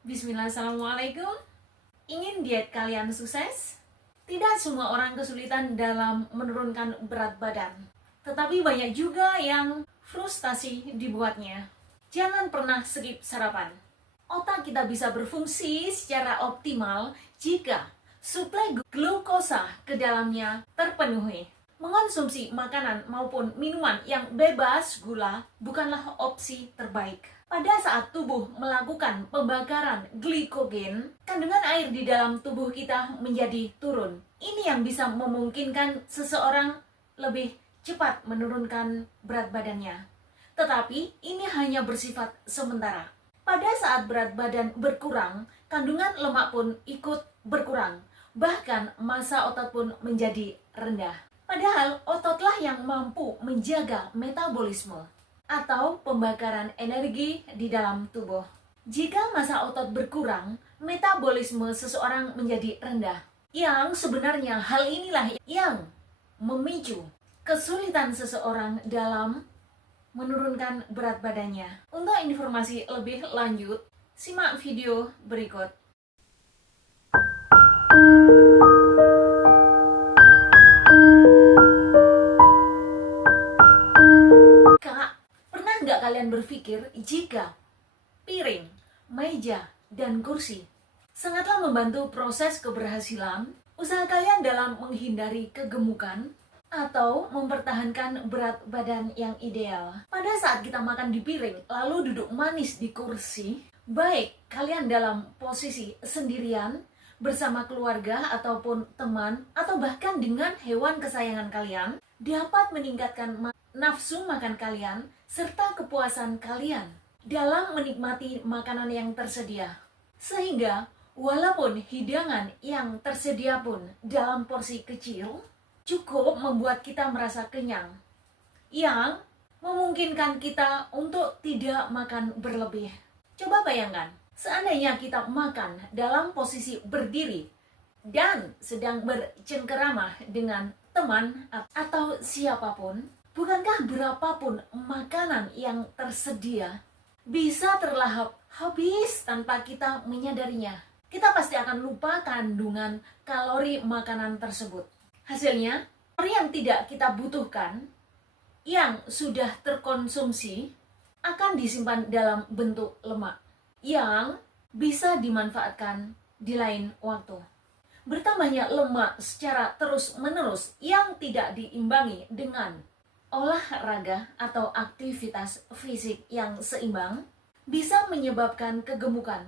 Bismillah, assalamualaikum. Ingin diet kalian sukses? Tidak semua orang kesulitan dalam menurunkan berat badan, tetapi banyak juga yang frustasi dibuatnya. Jangan pernah skip sarapan. Otak kita bisa berfungsi secara optimal jika suplai glukosa ke dalamnya terpenuhi. Mengonsumsi makanan maupun minuman yang bebas gula bukanlah opsi terbaik. Pada saat tubuh melakukan pembakaran glikogen, kandungan air di dalam tubuh kita menjadi turun. Ini yang bisa memungkinkan seseorang lebih cepat menurunkan berat badannya. Tetapi ini hanya bersifat sementara. Pada saat berat badan berkurang, kandungan lemak pun ikut berkurang. Bahkan massa otot pun menjadi rendah. Padahal ototlah yang mampu menjaga metabolisme atau pembakaran energi di dalam tubuh. Jika massa otot berkurang, metabolisme seseorang menjadi rendah. Yang sebenarnya hal inilah yang memicu kesulitan seseorang dalam menurunkan berat badannya. Untuk informasi lebih lanjut, simak video berikut. Kak, pernah nggak kalian berpikir jika piring, meja, dan kursi sangatlah membantu proses keberhasilan usaha kalian dalam menghindari kegemukan atau mempertahankan berat badan yang ideal? Pada saat kita makan di piring, lalu duduk manis di kursi, baik kalian dalam posisi sendirian, bersama keluarga ataupun teman, atau bahkan dengan hewan kesayangan kalian, dapat meningkatkan nafsu makan kalian serta kepuasan kalian dalam menikmati makanan yang tersedia. Sehingga walaupun hidangan yang tersedia pun dalam porsi kecil, cukup membuat kita merasa kenyang, yang memungkinkan kita untuk tidak makan berlebih. Coba bayangkan, seandainya kita makan dalam posisi berdiri dan sedang bercengkerama dengan teman atau siapapun, bukankah berapapun makanan yang tersedia bisa terlahap habis tanpa kita menyadarinya? Kita pasti akan lupa kandungan kalori makanan tersebut. Hasilnya, kalori yang tidak kita butuhkan, yang sudah terkonsumsi, akan disimpan dalam bentuk lemak, yang bisa dimanfaatkan di lain waktu. Bertambahnya lemak secara terus-menerus yang tidak diimbangi dengan olahraga atau aktivitas fisik yang seimbang bisa menyebabkan kegemukan.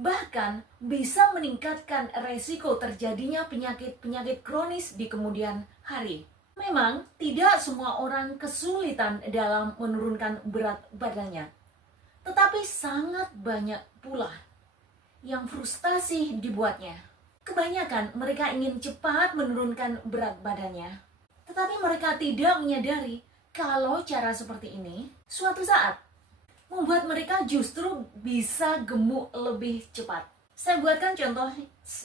Bahkan bisa meningkatkan resiko terjadinya penyakit-penyakit kronis di kemudian hari. Memang tidak semua orang kesulitan dalam menurunkan berat badannya, tetapi sangat banyak pula yang frustasi dibuatnya. Kebanyakan mereka ingin cepat menurunkan berat badannya, tetapi mereka tidak menyadari kalau cara seperti ini suatu saat membuat mereka justru bisa gemuk lebih cepat. Saya buatkan contoh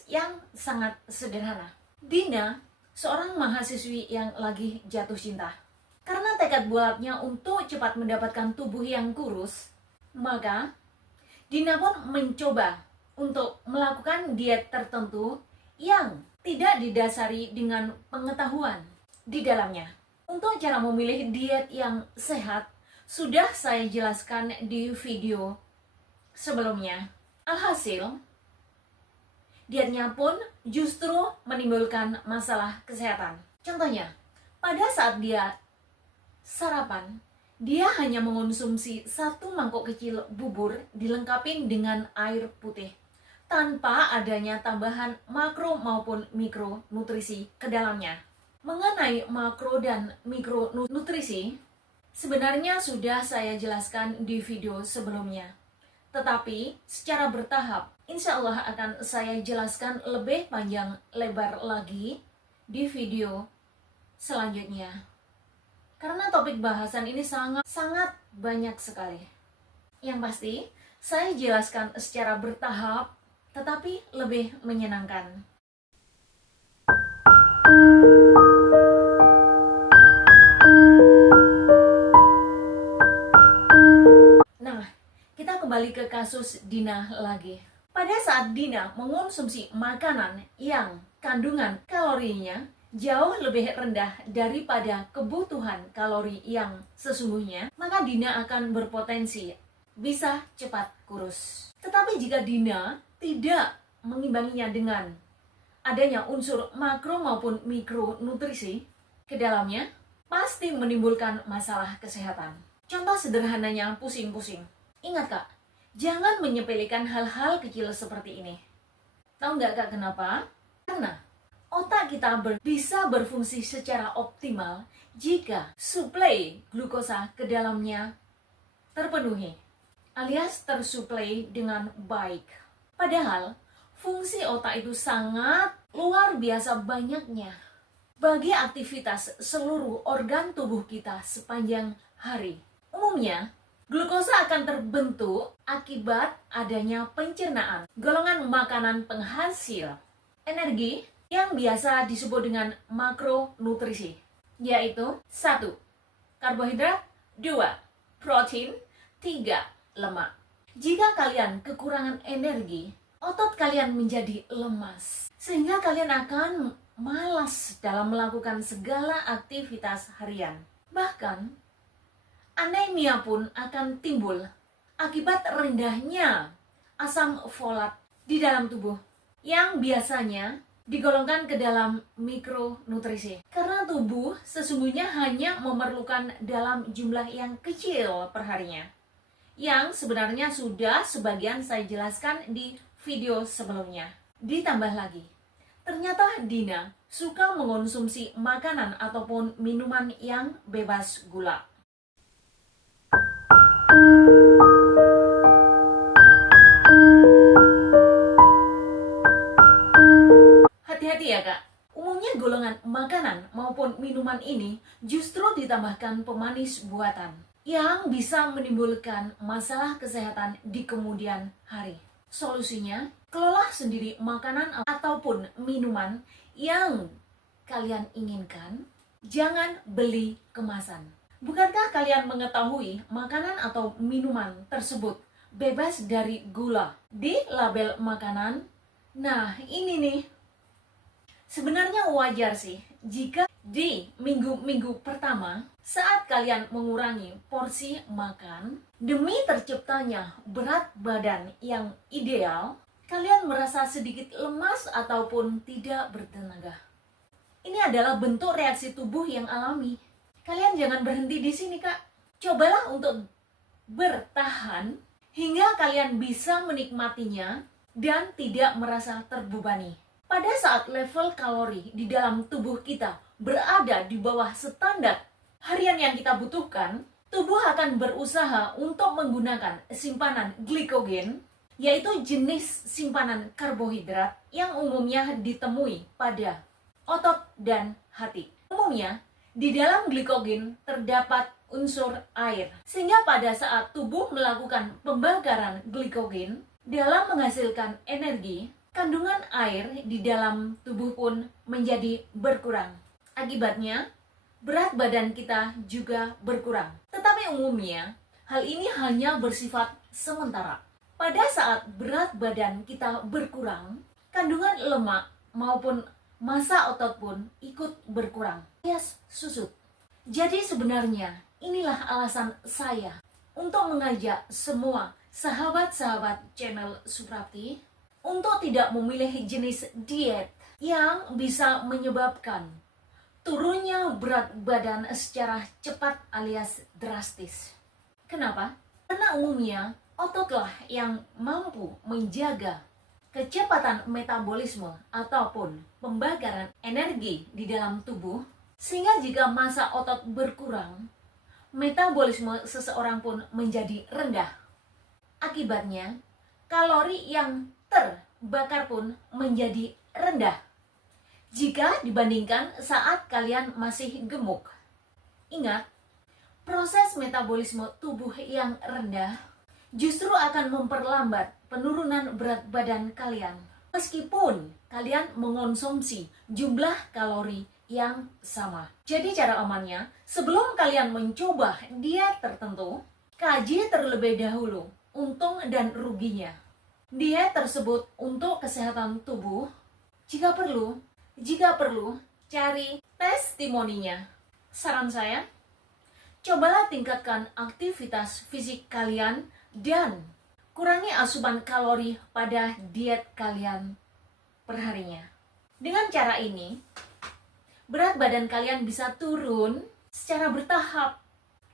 yang sangat sederhana. Dina, seorang mahasiswi yang lagi jatuh cinta. Karena tekad bulatnya untuk cepat mendapatkan tubuh yang kurus, maka Dina pun mencoba untuk melakukan diet tertentu yang tidak didasari dengan pengetahuan di dalamnya. Untuk cara memilih diet yang sehat, sudah saya jelaskan di video sebelumnya. Alhasil, dietnya pun justru menimbulkan masalah kesehatan. Contohnya, pada saat dia sarapan, dia hanya mengonsumsi 1 mangkok kecil bubur dilengkapi dengan air putih, tanpa adanya tambahan makro maupun mikronutrisi ke dalamnya. Mengenai makro dan mikronutrisi, sebenarnya sudah saya jelaskan di video sebelumnya. Tetapi secara bertahap, insya Allah akan saya jelaskan lebih panjang lebar lagi di video selanjutnya. Karena topik bahasan ini sangat banyak sekali. Yang pasti, saya jelaskan secara bertahap, tetapi lebih menyenangkan. Nah, kita kembali ke kasus Dina lagi. Pada saat Dina mengonsumsi makanan yang kandungan kalorinya jauh lebih rendah daripada kebutuhan kalori yang sesungguhnya, maka Dina akan berpotensi bisa cepat kurus. Tetapi jika Dina tidak mengimbanginya dengan adanya unsur makro maupun mikronutrisi ke dalamnya, pasti menimbulkan masalah kesehatan. Contoh sederhananya pusing-pusing. Ingat kak, jangan menyepelekan hal-hal kecil seperti ini. Tahu nggak kak kenapa? Karena otak kita bisa berfungsi secara optimal jika suplai glukosa ke dalamnya terpenuhi, alias tersuplai dengan baik. Padahal fungsi otak itu sangat luar biasa banyaknya bagi aktivitas seluruh organ tubuh kita sepanjang hari. Umumnya, glukosa akan terbentuk akibat adanya pencernaan golongan makanan penghasil energi yang biasa disebut dengan makronutrisi, yaitu 1. Karbohidrat, 2. Protein, 3. Lemak. Jika kalian kekurangan energi, otot kalian menjadi lemas, sehingga kalian akan malas dalam melakukan segala aktivitas harian. Bahkan, anemia pun akan timbul akibat rendahnya asam folat di dalam tubuh yang biasanya digolongkan ke dalam mikronutrisi. Karena tubuh sesungguhnya hanya memerlukan dalam jumlah yang kecil perharinya, yang sebenarnya sudah sebagian saya jelaskan di video sebelumnya. Ditambah lagi, ternyata Dina suka mengonsumsi makanan ataupun minuman yang bebas gula. Hati-hati ya kak, umumnya golongan makanan maupun minuman ini justru ditambahkan pemanis buatan yang bisa menimbulkan masalah kesehatan di kemudian hari. Solusinya, kelola sendiri makanan ataupun minuman yang kalian inginkan, jangan beli kemasan. Bukankah kalian mengetahui makanan atau minuman tersebut bebas dari gula di label makanan? Nah, ini nih. Sebenarnya wajar sih jika di minggu-minggu pertama saat kalian mengurangi porsi makan demi terciptanya berat badan yang ideal, kalian merasa sedikit lemas ataupun tidak bertenaga. Ini adalah bentuk reaksi tubuh yang alami. Kalian jangan berhenti di sini kak. Cobalah untuk bertahan hingga kalian bisa menikmatinya dan tidak merasa terbebani. Pada saat level kalori di dalam tubuh kita berada di bawah standar harian yang kita butuhkan, tubuh akan berusaha untuk menggunakan simpanan glikogen, yaitu jenis simpanan karbohidrat yang umumnya ditemui pada otot dan hati. Umumnya, di dalam glikogen terdapat unsur air, sehingga pada saat tubuh melakukan pembakaran glikogen dalam menghasilkan energi, kandungan air di dalam tubuh pun menjadi berkurang. Akibatnya, berat badan kita juga berkurang. Tetapi umumnya, hal ini hanya bersifat sementara. Pada saat berat badan kita berkurang, kandungan lemak maupun massa otot pun ikut berkurang, alias susut. Jadi sebenarnya inilah alasan saya untuk mengajak semua sahabat-sahabat channel Suprapti untuk tidak memilih jenis diet yang bisa menyebabkan turunnya berat badan secara cepat alias drastis. Kenapa? Karena umumnya ototlah yang mampu menjaga kecepatan metabolisme ataupun pembakaran energi di dalam tubuh, sehingga jika massa otot berkurang, metabolisme seseorang pun menjadi rendah. Akibatnya, kalori yang terbakar pun menjadi rendah jika dibandingkan saat kalian masih gemuk. Ingat, proses metabolisme tubuh yang rendah justru akan memperlambat penurunan berat badan kalian, meskipun kalian mengonsumsi jumlah kalori yang sama. Jadi cara amannya, sebelum kalian mencoba diet tertentu, kaji terlebih dahulu untung dan ruginya. diet tersebut untuk kesehatan tubuh, jika perlu, cari testimoninya. Saran saya, cobalah tingkatkan aktivitas fisik kalian dan kurangi asupan kalori pada diet kalian perharinya. Dengan cara ini, berat badan kalian bisa turun secara bertahap,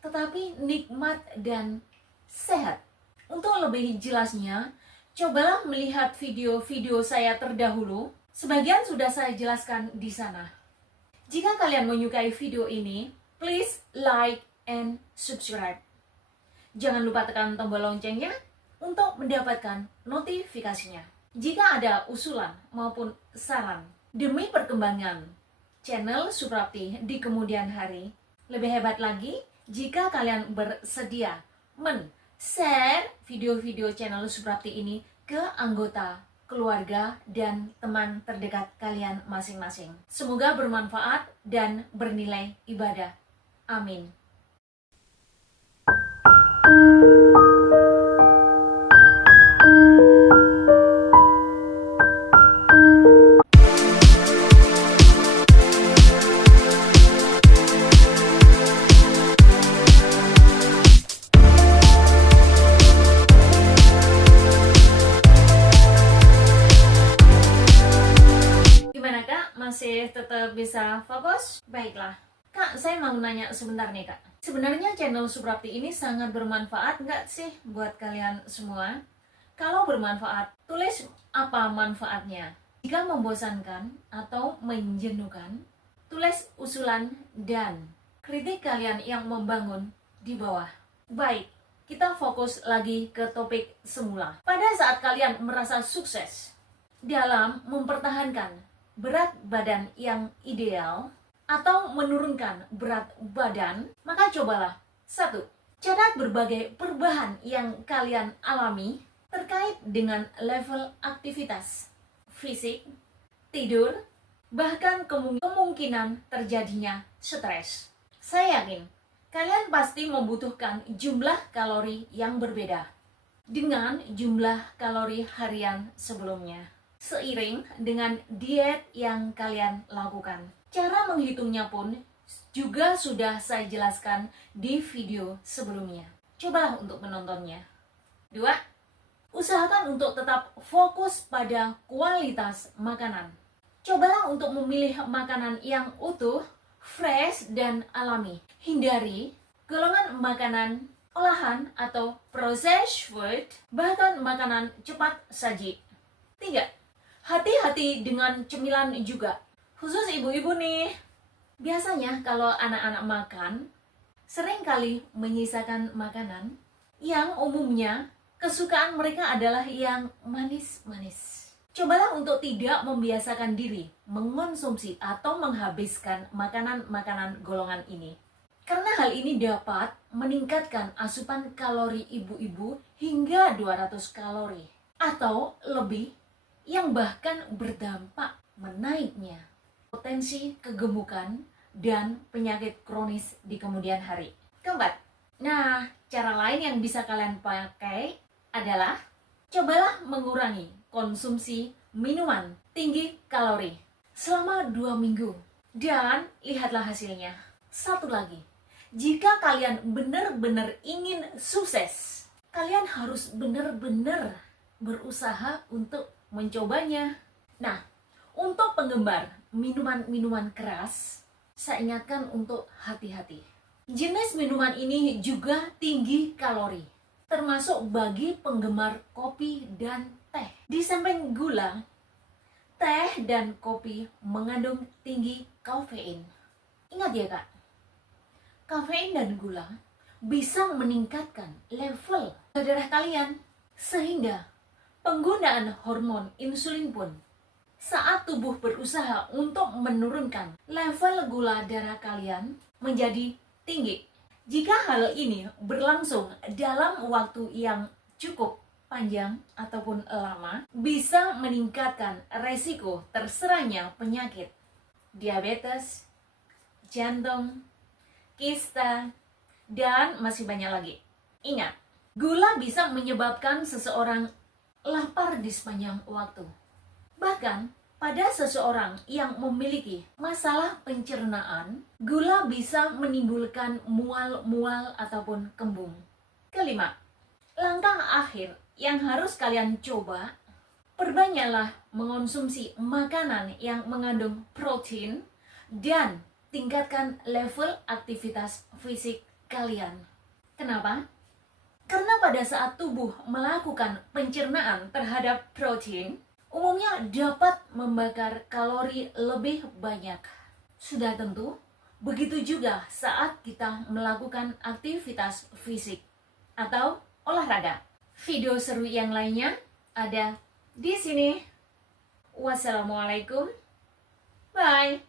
tetapi nikmat dan sehat. Untuk lebih jelasnya, cobalah melihat video-video saya terdahulu. Sebagian sudah saya jelaskan di sana. Jika kalian menyukai video ini, please like and subscribe. Jangan lupa tekan tombol loncengnya untuk mendapatkan notifikasinya. Jika ada usulan maupun saran demi perkembangan channel Suprapti di kemudian hari, lebih hebat lagi jika kalian bersedia men-share video-video channel Suprapti ini ke anggota, keluarga, dan teman terdekat kalian masing-masing. Semoga bermanfaat dan bernilai ibadah. Amin. Masih tetap bisa fokus? Baiklah. Kak, saya mau nanya sebentar nih, Kak. Sebenarnya channel Suprapti ini sangat bermanfaat nggak sih buat kalian semua? Kalau bermanfaat, tulis apa manfaatnya. Jika membosankan atau menjenuhkan, tulis usulan dan kritik kalian yang membangun di bawah. Baik, kita fokus lagi ke topik semula. Pada saat kalian merasa sukses dalam mempertahankan berat badan yang ideal atau menurunkan berat badan, maka cobalah 1. Catat berbagai perubahan yang kalian alami terkait dengan level aktivitas fisik, tidur, bahkan kemungkinan terjadinya stres. Saya yakin kalian pasti membutuhkan jumlah kalori yang berbeda dengan jumlah kalori harian sebelumnya, seiring dengan diet yang kalian lakukan. Cara menghitungnya pun juga sudah saya jelaskan di video sebelumnya. Cobalah untuk menontonnya. 2. Usahakan untuk tetap fokus pada kualitas makanan. Cobalah untuk memilih makanan yang utuh, fresh, dan alami. Hindari golongan makanan olahan atau processed food, bahkan makanan cepat saji. 3. Hati-hati dengan cemilan juga, khusus ibu-ibu nih. Biasanya kalau anak-anak makan, seringkali menyisakan makanan yang umumnya kesukaan mereka adalah yang manis-manis. Cobalah untuk tidak membiasakan diri mengonsumsi atau menghabiskan makanan-makanan golongan ini. Karena hal ini dapat meningkatkan asupan kalori ibu-ibu hingga 200 kalori atau lebih, yang bahkan berdampak menaiknya potensi kegemukan dan penyakit kronis di kemudian hari. Keempat, nah cara lain yang bisa kalian pakai adalah cobalah mengurangi konsumsi minuman tinggi kalori selama 2 minggu dan lihatlah hasilnya. Satu lagi, jika kalian benar-benar ingin sukses, kalian harus benar-benar berusaha untuk mencobanya. Nah, untuk penggemar minuman-minuman keras, saya ingatkan untuk hati-hati. Jenis minuman ini juga tinggi kalori, termasuk bagi penggemar kopi dan teh. Di samping gula, teh dan kopi mengandung tinggi kafein. Ingat ya Kak, kafein dan gula bisa meningkatkan level darah kalian, sehingga penggunaan hormon insulin pun saat tubuh berusaha untuk menurunkan level gula darah kalian menjadi tinggi. Jika hal ini berlangsung dalam waktu yang cukup panjang ataupun lama, bisa meningkatkan resiko terserangnya penyakit diabetes, jantung, kista, dan masih banyak lagi. Ingat, gula bisa menyebabkan seseorang lapar di sepanjang waktu. Bahkan, pada seseorang yang memiliki masalah pencernaan, gula bisa menimbulkan mual-mual ataupun kembung. Kelima, langkah akhir yang harus kalian coba, perbanyaklah mengonsumsi makanan yang mengandung protein dan tingkatkan level aktivitas fisik kalian. Kenapa? Karena pada saat tubuh melakukan pencernaan terhadap protein, umumnya dapat membakar kalori lebih banyak. Sudah tentu, begitu juga saat kita melakukan aktivitas fisik atau olahraga. Video seru yang lainnya ada di sini. Wassalamualaikum. Bye.